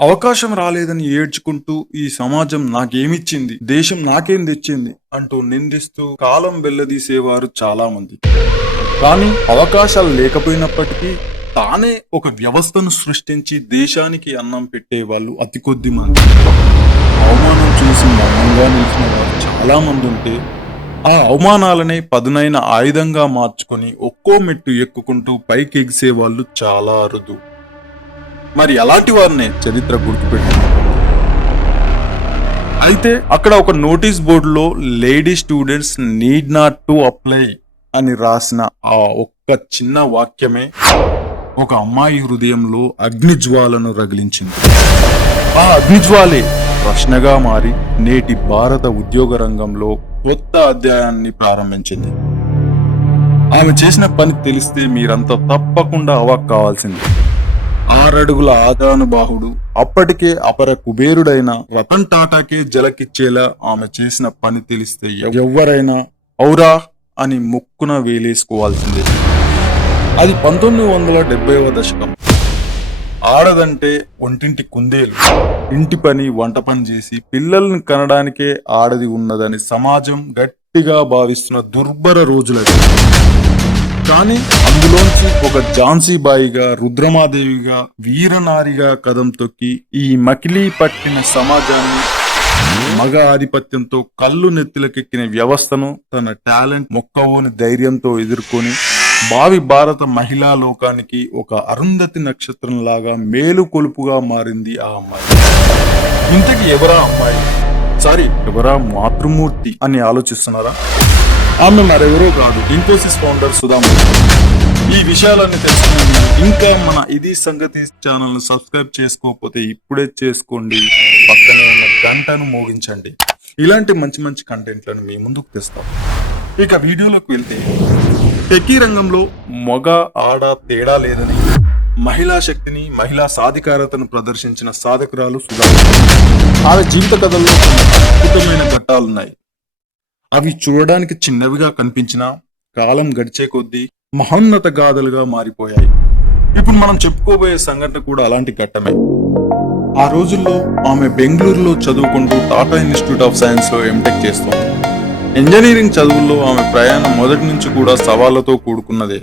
అవకాశం రాలేదని ఏడ్చుకుంటూ ఈ సమాజం నాకేమిచ్చింది, దేశం నాకేం తెచ్చింది అంటూ నిందిస్తూ కాలం వెళ్లదీసేవారు చాలా మంది. కానీ అవకాశాలు లేకపోయినప్పటికీ తానే ఒక వ్యవస్థను సృష్టించి దేశానికి అన్నం పెట్టేవాళ్ళు అతి కొద్ది మంది. అవమానం చూసి మౌనంగా నిలిచిన వారు చాలా మంది ఉంటే ఆ అవమానాలనే పదునైన ఆయుధంగా మార్చుకొని ఒక్కో మెట్టు ఎక్కుకుంటూ పైకి ఎగిసే వాళ్ళు చాలా అరుదు. మరి అలాంటి వారినే చరిత్ర గుర్తుపెట్టింది. అయితే అక్కడ ఒక నోటీస్ బోర్డులో lady students need not to apply అని రాసిన ఆ ఒక్క చిన్న వాక్యమే ఒక అమ్మాయి హృదయంలో అగ్నిజ్వాలను రగిలించింది. ఆ అగ్నిజ్వాలే ప్రశ్నగా మారి నేటి భారత ఉద్యోగ రంగంలో కొత్త అధ్యాయాన్ని ప్రారంభించింది. ఆమె చేసిన పని తెలిస్తే మీరంతా తప్పకుండా అవాక్ కావాల్సింది. 6 అడుగుల ఆజానుబాహుడు, అప్పటికే అపర కుబేరుడైన రతన్ టాటాకే జలకిచ్చేలా ఆమె చేసిన పని తెలిస్తే ఎవ్వరైనా ఔరా అని ముక్కున వేలేసుకోవాల్సిందే. అది 1970వ దశకం. ఆడదంటే ఒంటింటి కుందేలు, ఇంటి పని వంట పని చేసి పిల్లల్ని కనడానికే ఆడది ఉన్నదని సమాజం గట్టిగా భావిస్తున్న దుర్భర రోజులది. కానీ అందులోంచి ఒక ఝాన్సీబాయిగా, రుద్రమాదేవిగా, వీరనారిగా కదం తొక్కి ఈ మకిలీ పట్టిన సమాజాన్ని, మగ ఆధిపత్యంతో కళ్ళు నెత్తిలకెక్కిన వ్యవస్థను తన టాలెంట్ మొక్కవోని ధైర్యంతో ఎదుర్కొని భావి భారత మహిళా లోకానికి ఒక అరుంధతి నక్షత్రంలాగా మేలు కొలుపుగా మారింది ఆ అమ్మాయి. ఇంతకీ ఎవరా అమ్మాయి? ఎవరా మాతృమూర్తి అని ఆలోచిస్తున్నారా? ఆమె మరెవరో కాదు, ఇన్ఫోసిస్ ఫౌండర్ సుధా మూర్తి. ఈ విషయాలన్నీ తెలుసుకునే ఇంకా మన ఇది సంగతి ఛానల్ ను సబ్స్క్రైబ్ చేసుకోకపోతే ఇప్పుడే చేసుకోండి, పక్కనే ఉన్న గంటను మోగించండి. ఇలాంటి మంచి మంచి కంటెంట్లను మీ ముందుకు తెస్తాం. ఇక వీడియోలోకి వెళ్తే, టెకీ రంగంలో మగ ఆడ తేడా లేదని మహిళా శక్తిని, మహిళా సాధికారతను ప్రదర్శించిన సాధకురాలు సుధా. ఆమె జీవిత కథల్లో అద్భుతమైన ఘట్టాలున్నాయి. అవి చూడడానికి చిన్నవిగా కనిపించినా కాలం గడిచే కొద్దీ మహోన్నత గాథలుగా మారిపోయాయి. ఇప్పుడు మనం చెప్పుకోబోయే సంఘటన కూడా అలాంటి ఘట్టమే. ఆ రోజుల్లో ఆమె బెంగళూరులో చదువుకుంటూ టాటా ఇన్స్టిట్యూట్ ఆఫ్ సైన్స్ లో ఎంటెక్ చేస్తోంది. ఇంజనీరింగ్ చదువుల్లో ఆమె ప్రయాణం మొదటి నుంచి కూడా సవాళ్లతో కూడుకున్నదే.